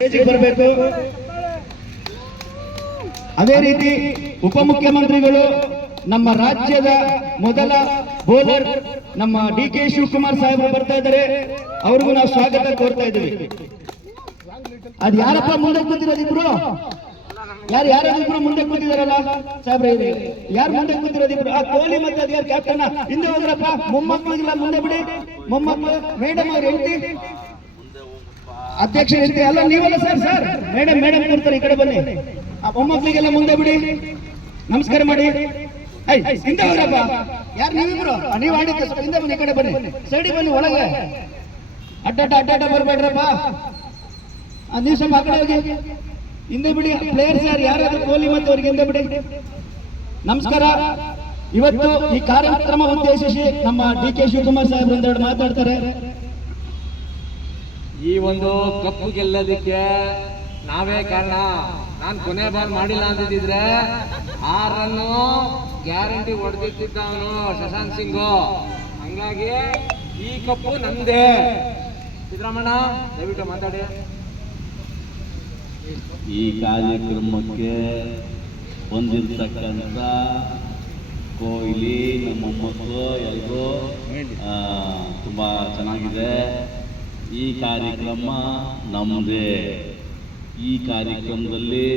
ಬರಬೇಕು. ಅದೇ ರೀತಿ ಉಪಮುಖ್ಯಮಂತ್ರಿಗಳು ನಮ್ಮ ರಾಜ್ಯದ ಮೊದಲ ಬೌಲರ್ ನಮ್ಮ ಡಿ.ಕೆ. ಶಿವಕುಮಾರ್ ಸಾಹೇಬರು ಬರ್ತಾ ಇದ್ದಾರೆ. ಅವ್ರಿಗೂ ನಾವು ಸ್ವಾಗತ ಕೋರ್ತಾ ಇದ್ದೀವಿ. ಅದ್ ಯಾರಪ್ಪ ಮುಂದೆ ಕೂತಿರೋದಿಬ್ರು? ಯಾರಿಬ್ರು ಮುಂದೆ ಕೂತಿದಾರಲ್ಲ ಸಾಹೇಬ್ರೆ? ಯಾರು ಮುಂದೆ ಕೂತಿರೋದಿಬ್ರು? ಆ ಕೊಹ್ಲಿ ಮತ್ತೆ ಅದ್ಯಾರು ಕ್ಯಾಪ್ಟನ್ ಹಿಂದೆ ಹೋದ್ರಪ್ಪ. ಮೊಮ್ಮಕ್ಕಳಿಗೆಲ್ಲ ಮುಂದೆ ಬಿಡಿ. ಮೊಮ್ಮಕ್ಕಳು ಮೇಡಮ್ ಅವ್ರ ಹೆಂಡತಿ ಅಧ್ಯಕ್ಷ ಹೆಂಡತಿ ಅಲ್ಲ ನೀವಲ್ಲ ಸರ್. ಸರ್ ಮೇಡಮ್ ಕೊಡ್ತಾರೆ, ಈ ಕಡೆ ಬನ್ನಿ. ಆ ಮೊಮ್ಮಕ್ಕಳಿಗೆಲ್ಲ ಮುಂದೆ ಬಿಡಿ, ನಮಸ್ಕಾರ ಮಾಡಿ. ಹಿಂದೆ ಹೋಗ್ರಪ್ಪ. ಯಾರು ನೀವಿಬ್ರು? ನೀವು ಆಡಿದ್ದೆ ಸ್ವಲ್ಪ ಹಿಂದೆ ಬನ್ನಿ, ಈ ಕಡೆ ಬನ್ನಿ, ಸೈಡಿ ಬನ್ನಿ, ಒಳಗೆ ಅಡ್ಡ ಬರ್ಬೇಡ್ರಪ್ಪ. ನೀವು ಸ್ವಲ್ಪ ಆ ಕಡೆ ಹೋಗಿ, ಹಿಂದೆ ಬಿಡಿ. ಪ್ಲೇಯರ್ಸ್ ಯಾರಾದ್ರೂ ಕೊಹ್ಲಿ ಮತ್ತೆ ಅವ್ರಿಗೆ ಹಿಂದೆ ಬಿಡಿ. ನಮಸ್ಕಾರ. ಇವತ್ತು ಈ ಕಾರ್ಯಕ್ರಮ ಉದ್ದೇಶಿಸಿ ನಮ್ಮ ಡಿ.ಕೆ. ಶಿವಕುಮಾರ್ ಸಾಹೇಬ್ರು ಒಂದೆರಡು ಮಾತಾಡ್ತಾರೆ. ಈ ಒಂದು ಕಪ್ಪು ಗೆಲ್ಲೋದಿಕ್ಕೆ ನಾವೇ ಕಾರಣ. ನಾನು ಕೊನೆ ಬಾಲ್ ಮಾಡಿಲ್ಲ ಅಂತಿದ್ರೆ 6 ರನ್ನು ಗ್ಯಾರಂಟಿ ಹೊಡೆದಿಟ್ಟಿದ್ದವನು ಶಶಾಂಕ್ ಸಿಂಗು. ಹಂಗಾಗಿ ಈ ಕಪ್ಪು ನಮ್ದೇ. ಸಿದ್ದರಾಮಣ್ಣ ದಯವಿಟ್ಟು ಮಾತಾಡಿ. ಈ ಕಾರ್ಯಕ್ರಮಕ್ಕೆ ಬಂದಿರ್ತಕ್ಕಂಥ ಕೊಹ್ಲಿ, ನಮ್ಮ ಮೊಮ್ಮಕ್ಕಳು ಎಲ್ಲರೂ ತುಂಬ ಚೆನ್ನಾಗಿದೆ. ಈ ಕಾರ್ಯಕ್ರಮ ನಮ್ಮದೇ. ಈ ಕಾರ್ಯಕ್ರಮದಲ್ಲಿ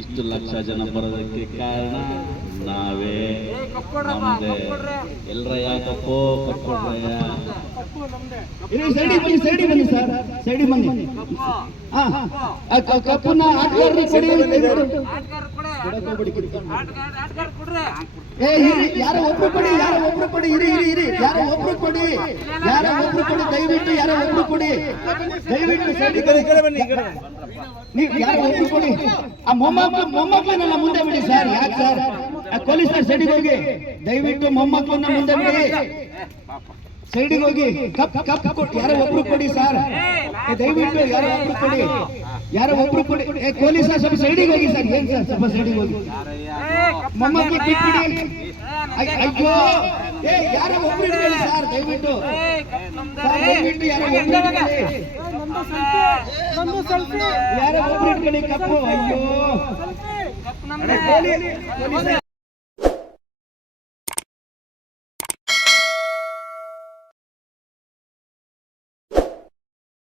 ಇಷ್ಟು ಲಕ್ಷ ಜನ ಬರೋದಕ್ಕೆ ಕಾರಣ ನಾವೇ, ನಮ್ಮದೇ. ಎಲ್ಲರ ಯಾಕಪ್ಪೋ ಕಪ್ಕೊಡ್ರಯ್ಯ. ಸೈಡಿ ಬನ್ನಿ ಸರ್, ಸೈಡಿ ಬನ್ನಿ. ಕಪ್ಪನ್ನ ಆಟಗಾರರಿಗೆ ಕೊಡಿ. ಯಾರೋ ಒಬ್ರು ಕೊಡಿ, ಇರಿ ಯಾರೋ ಒಬ್ರು ಕೊಡಿ, ದಯವಿಟ್ಟು ಯಾರೋ ಒಬ್ರು ಕೊಡಿ, ದಯವಿಟ್ಟು ನೀವು ಯಾರೋ ಒಬ್ರು ಕೊಡಿ. ಆ ಮೊಮ್ಮಕ್ಕಳನ್ನೆಲ್ಲ ಮುಂದೆ ಬಿಡಿ ಸರ್. ಯಾಕೆ ಸರ್? ಕೊಹ್ಲಿ ಸರ್ ಸೈಡಿಗೆ ಹೋಗಿ, ದಯವಿಟ್ಟು ಮೊಮ್ಮಕ್ಕಳನ್ನ ಮುಂದೆ ಬಿಡಿ, ಸೈಡಿಗೆ ಹೋಗಿ. ಕಪ್ ಕೊಟ್ಟು ಯಾರೋ ಒಬ್ರು ಕೊಡಿ ಸರ್, ದಯವಿಟ್ಟು ಯಾರೋ ಒಬ್ರು ಕೊಡಿ. ಕೊಹ್ಲಿ ಸರ್ ಸ್ವಲ್ಪ ಸೈಡಿಗೆ ಹೋಗಿ ಸರ್. ಏನ್ ಸರ್ ಸ್ವಲ್ಪ ಸೈಡಿಗೆ ಹೋಗಿ, ಮೊಮ್ಮಕ್ಕಳು ಬಿಟ್ಬಿಡಿ. ಅಯ್ಯೋ ಯಾರೋ ಒಬ್ರು ಇಟ್ಕೊಳ್ಳಿ ಸರ್, ದಯವಿಟ್ಟು ಯಾರೋ ಒಬ್ರು ಇಟ್ಕೊಳ್ಳಿ ಕಪ್ಪು. ಅಯ್ಯೋ